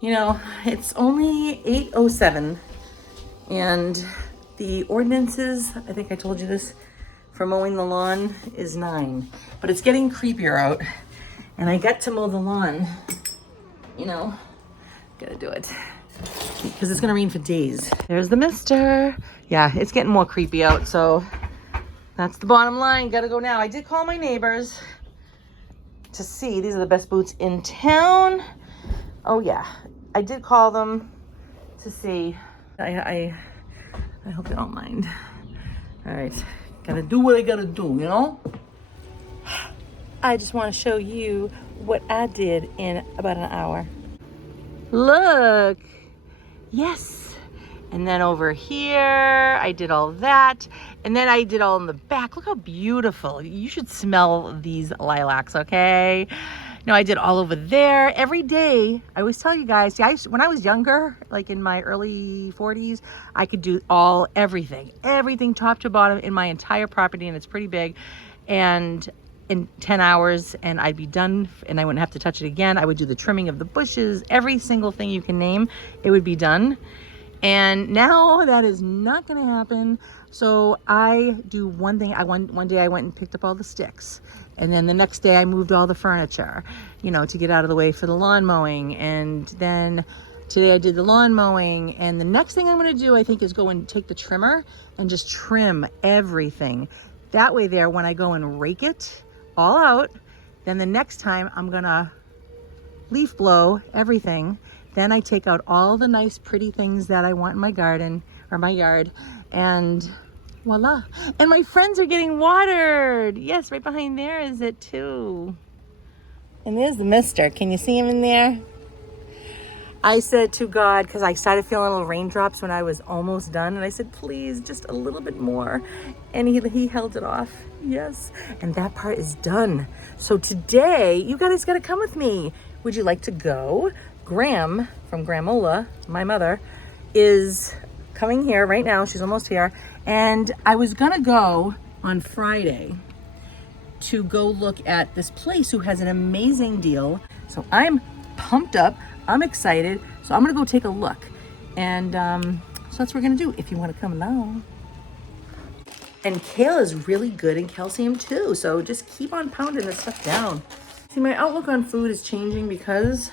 You know, it's only 8:07 and the ordinances, I think I told you this, for mowing the lawn is 9. But it's getting creepier out and I got to mow the lawn. You know, gotta do it because it's gonna rain for days. There's the mister. Yeah, it's getting more creepy out, so that's the bottom line. Gotta go now. I did call my neighbors to see. These are the best boots in town. Oh yeah, I did call them to see. I hope they don't mind. All right, gotta do what I gotta do, you know? I just want to show you what I did in about an hour. Look, yes. And then over here, I did all that. And then I did all in the back. Look how beautiful. You should smell these lilacs, okay? No, I did all over there every day. I always tell you guys, see, when I was younger, like in my early 40s, I could do everything top to bottom in my entire property, and it's pretty big. And in 10 hours and I'd be done and I wouldn't have to touch it again. I would do the trimming of the bushes, every single thing you can name, it would be done. And now that is not going to happen. So I do one thing. One day I went and picked up all the sticks. And then the next day I moved all the furniture, you know, to get out of the way for the lawn mowing. And then today I did the lawn mowing. And the next thing I'm going to do, I think, is go and take the trimmer and just trim everything. That way there, when I go and rake it all out, then the next time I'm gonna leaf blow everything. Then I take out all the nice pretty things that I want in my garden or my yard, and voila. And my friends are getting watered. Yes, right behind there is it too. And there's the mister. Can you see him in there? I said to God, because I started feeling little raindrops when I was almost done, and I said, please, just a little bit more. And he held it off. Yes. And that part is done. So today, you guys got to come with me. Would you like to go? Graham from Gramola, my mother, is coming here right now. She's almost here. And I was going to go on Friday to go look at this place who has an amazing deal. So I'm pumped up. I'm excited. So I'm going to go take a look. And so that's what we're going to do if you want to come along. And kale is really good in calcium too. So just keep on pounding this stuff down. See, my outlook on food is changing because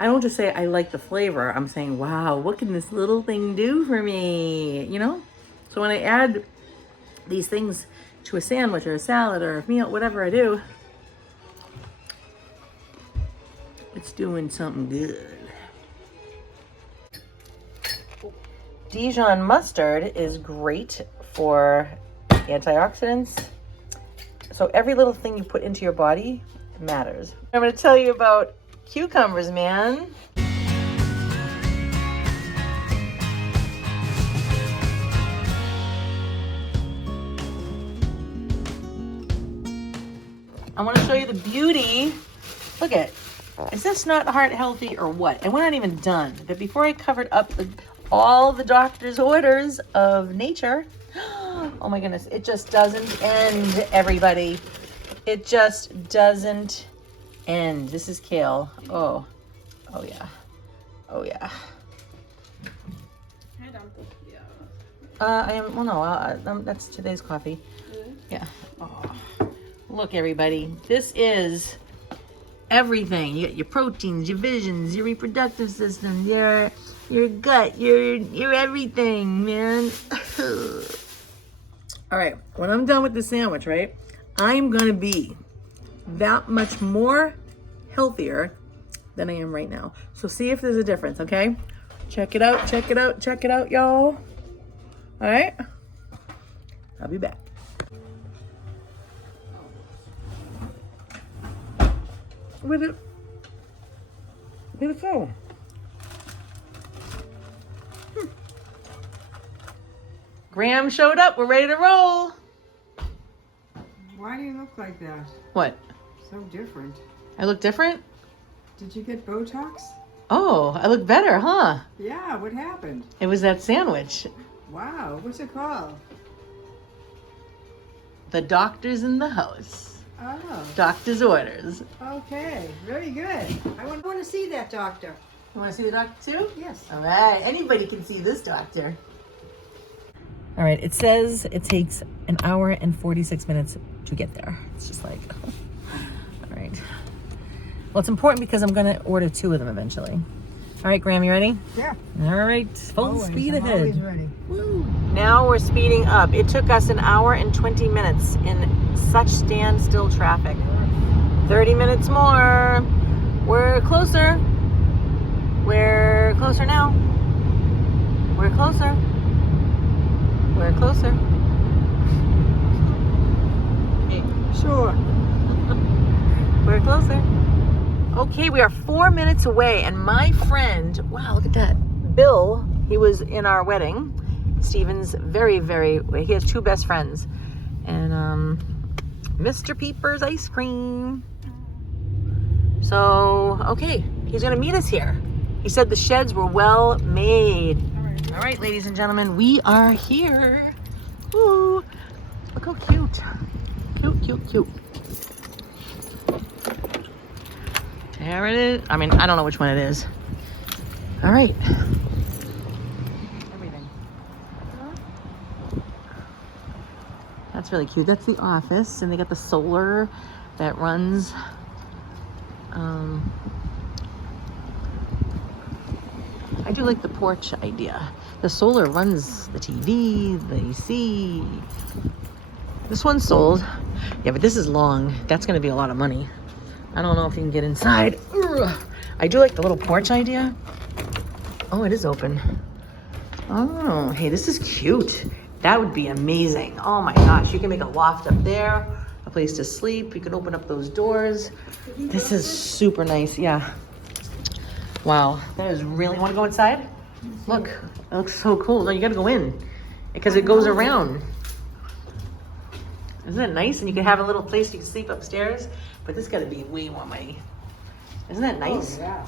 I don't just say I like the flavor. I'm saying, wow, what can this little thing do for me? You know? So when I add these things to a sandwich or a salad or a meal, whatever I do, it's doing something good. Dijon mustard is great for antioxidants. So every little thing you put into your body matters. I'm going to tell you about cucumbers, man. I want to show you the beauty. Look at it. Is this not heart healthy or what? And we're not even done. But before I covered up all the doctor's orders of nature, oh my goodness, it just doesn't end, everybody. It just doesn't end. This is kale. Oh yeah. Oh yeah. I am, well no, that's today's coffee. Yeah. Oh. Look, everybody, this is everything. You got your proteins, your visions, your reproductive system, your gut, your everything, man. All right, when I'm done with the sandwich, right, I'm gonna be that much more healthier than I am right now. So see if there's a difference, okay? Check it out, check it out, check it out, y'all. All right, I'll be back. Where'd it go? Graham showed up. We're ready to roll. Why do you look like that? What? So different. I look different? Did you get Botox? Oh, I look better, huh? Yeah, what happened? It was that sandwich. Wow, what's it called? The doctor's in the house. Oh. Doctor's orders. Okay, very good. I want to see that doctor. You want to see the doctor too? Yes. All right. Anybody can see this doctor. All right. It says it takes an hour and 46 minutes to get there. It's just like, all right. Well, it's important because I'm going to order 2 of them eventually. All right, Graham, you ready? Yeah. All right. Full speed I'm ahead. always ready. Woo. Now we're speeding up. It took us an hour and 20 minutes in such standstill traffic. 30 minutes more. We're closer. We're closer now. We're closer. We're closer. Sure. We're closer. Okay, we are 4 minutes away, and my friend, wow, look at that. Bill, he was in our wedding. Steven's he has 2 best friends. And Mr. Peeper's ice cream. So, okay, he's gonna meet us here. He said the sheds were well made. All right, ladies and gentlemen, we are here. Woo! Look how cute. Cute, cute, cute. There it is. I mean, I don't know which one it is. All right. Everything. That's really cute. That's the office, and they got the solar that runs. I do like the porch idea. The solar runs the TV, the AC. This one's sold. Yeah, but this is long. That's going to be a lot of money. I don't know if you can get inside. Ugh. I do like the little porch idea. Oh, it is open. Oh, hey, this is cute. That would be amazing. Oh my gosh, you can make a loft up there, a place to sleep. You can open up those doors. This is super nice, yeah. Wow, that is really, want to go inside? Look, it looks so cool. No, you gotta go in because it goes around. Isn't that nice? And you can have a little place you can sleep upstairs, but this gotta be way more money. Isn't that nice? Oh, yeah.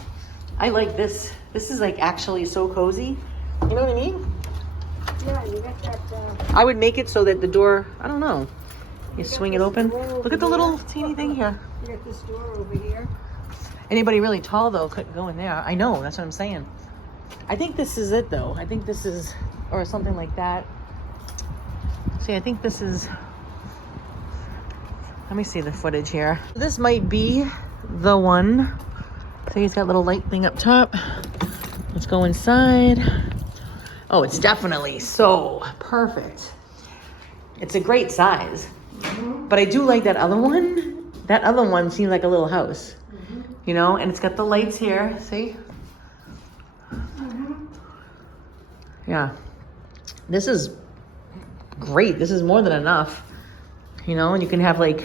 I like this. This is like actually so cozy. You know what I mean? Yeah, you got that. I would make it so that the door, I don't know. You swing it open. Look at the little teeny thing here. You got this door over here. Anybody really tall though couldn't go in there. I know, that's what I'm saying. I think this is it though. I think this is, or something like that. See, I think this is, let me see the footage here. This might be the one. See, it's got a little light thing up top. Let's go inside. Oh, it's definitely so perfect. It's a great size. But I do like that other one. That other one seemed like a little house. You know, and it's got the lights here, see? Yeah. This is great. This is more than enough. You know, and you can have like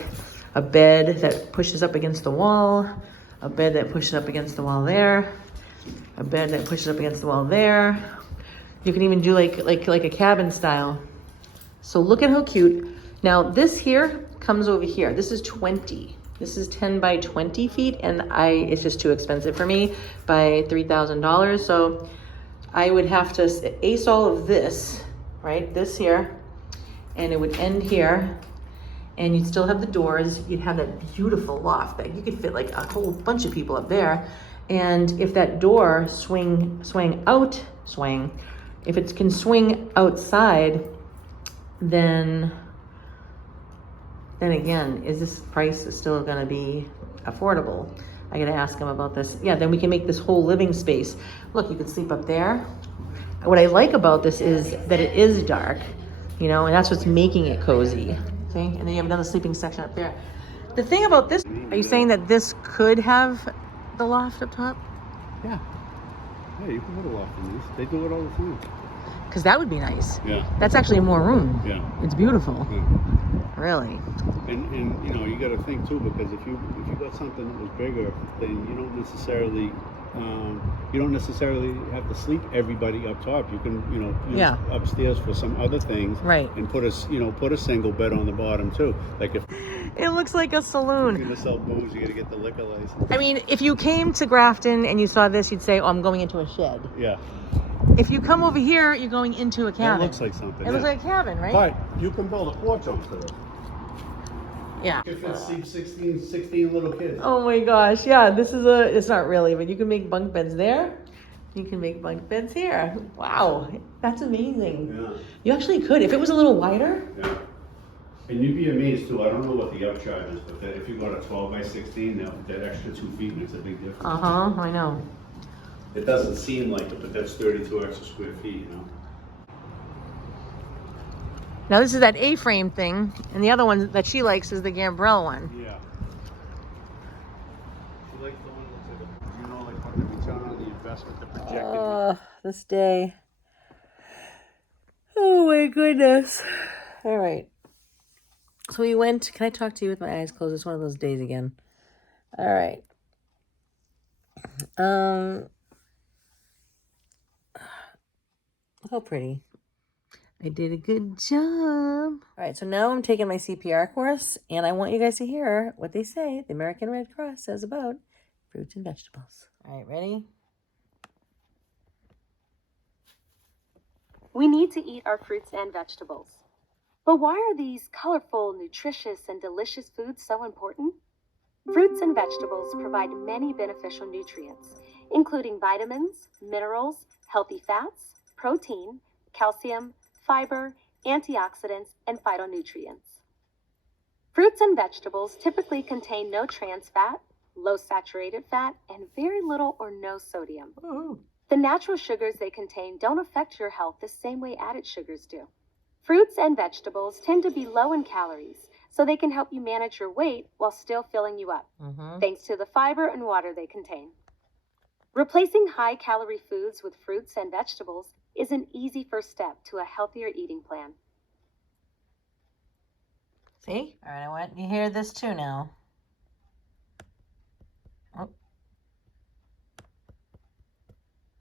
a bed that pushes up against the wall, a bed that pushes up against the wall there, a bed that pushes up against the wall there. You can even do like a cabin style. So look at how cute. Now this here comes over here. This is 20. This is 10 by 20 feet, and it's just too expensive for me by $3,000. So I would have to ace all of this, right? This here, and it would end here, and you'd still have the doors. You'd have that beautiful loft that you could fit like a whole bunch of people up there. And if that door if it can swing outside, then again, is this price still gonna be affordable? I gotta ask him about this. Yeah, then we can make this whole living space. Look, you can sleep up there. What I like about this is that it is dark, you know, and that's what's making it cozy. See? And then you have another sleeping section up there. The thing about this, are you saying that this could have the loft up top? Yeah. Yeah, you can put a loft in these. They do it all the time. Because that would be nice. Yeah. That's actually more room. Yeah. It's beautiful. Yeah. Really. And you know, you got to think too, because if you got something that was bigger, then you don't necessarily have to sleep everybody up top. You can, you know, use upstairs for some other things, right? And put a single bed on the bottom too. Like if it looks like a saloon. you're gonna sell booze, you gotta get the liquor license. I mean, if you came to Grafton and you saw this, you'd say, "Oh, I'm going into a shed." Yeah. If you come over here, you're going into a cabin. It looks like something. It looks like a cabin, right? But you can build a porch onto it. Yeah. You can sleep 16 little kids. Oh my gosh, yeah, it's not really, but you can make bunk beds there. You can make bunk beds here. Wow, that's amazing. Yeah. You actually could, if it was a little wider. Yeah. And you'd be amazed too, I don't know what the upcharge is, but that if you go to 12 by 16, that extra 2 feet makes a big difference. I know. It doesn't seem like it, but that's 32 extra square feet, you know? Now this is that A-frame thing, and the other one that she likes is the gambrel one. Yeah. She likes the one that's you know, like what the return on the investment, the projected. This day. Oh my goodness. All right. So we went, can I talk to you with my eyes closed? It's one of those days again. All right. Look how pretty. I did a good job. All right, so now I'm taking my CPR course, and I want you guys to hear what they say, the American Red Cross says about fruits and vegetables. All right, ready? We need to eat our fruits and vegetables. But why are these colorful, nutritious, and delicious foods so important? Fruits and vegetables provide many beneficial nutrients, including vitamins, minerals, healthy fats, protein, calcium, fiber, antioxidants, and phytonutrients. Fruits and vegetables typically contain no trans fat, low saturated fat, and very little or no sodium. Ooh. The natural sugars they contain don't affect your health the same way added sugars do. Fruits and vegetables tend to be low in calories, so they can help you manage your weight while still filling you up, thanks to the fiber and water they contain. Replacing high-calorie foods with fruits and vegetables is an easy first step to a healthier eating plan. See? All right, I want you to hear this too now. Oh.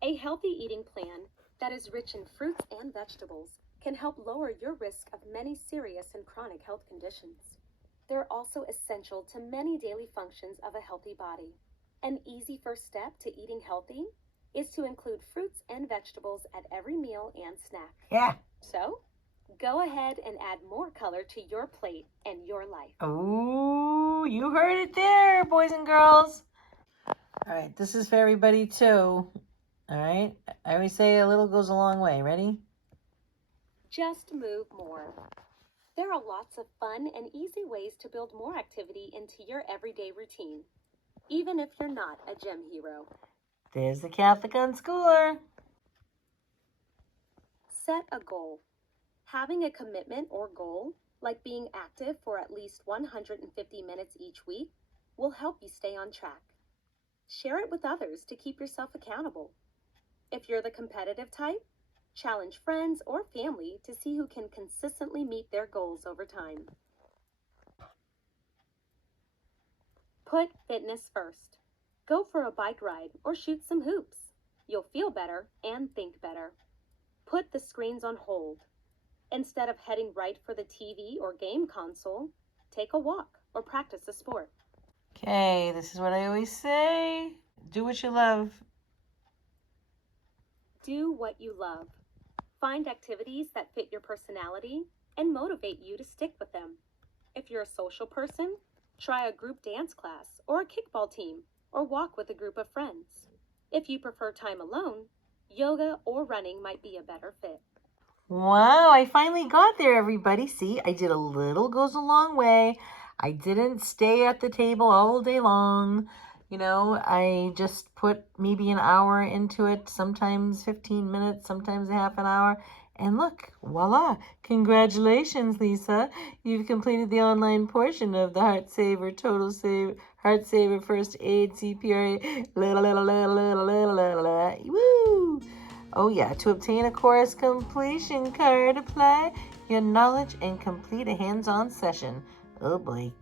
A healthy eating plan that is rich in fruits and vegetables can help lower your risk of many serious and chronic health conditions. They're also essential to many daily functions of a healthy body. An easy first step to eating healthy is to include fruits and vegetables at every meal and snack. Yeah. So, go ahead and add more color to your plate and your life. Oh, you heard it there, boys and girls. All right, this is for everybody too. All right, I always say a little goes a long way. Ready? Just move more. There are lots of fun and easy ways to build more activity into your everyday routine, even if you're not a gym hero. There's the Catholic unschooler. Set a goal. Having a commitment or goal, like being active for at least 150 minutes each week, will help you stay on track. Share it with others to keep yourself accountable. If you're the competitive type, challenge friends or family to see who can consistently meet their goals over time. Put fitness first. Go for a bike ride or shoot some hoops. You'll feel better and think better. Put the screens on hold. Instead of heading right for the TV or game console, take a walk or practice a sport. Okay, this is what I always say. Do what you love. Do what you love. Find activities that fit your personality and motivate you to stick with them. If you're a social person, try a group dance class or a kickball team or walk with a group of friends. If you prefer time alone, yoga or running might be a better fit. Wow, I finally got there, everybody. See, I did a little goes a long way. I didn't stay at the table all day long. You know, I just put maybe an hour into it, sometimes 15 minutes, sometimes a half an hour. And look, voila. Congratulations, Lisa. You've completed the online portion of the Heart Saver, Total Save, Heart Saver First Aid CPR. Woo! Oh yeah, to obtain a course completion card, apply your knowledge and complete a hands-on session. Oh boy.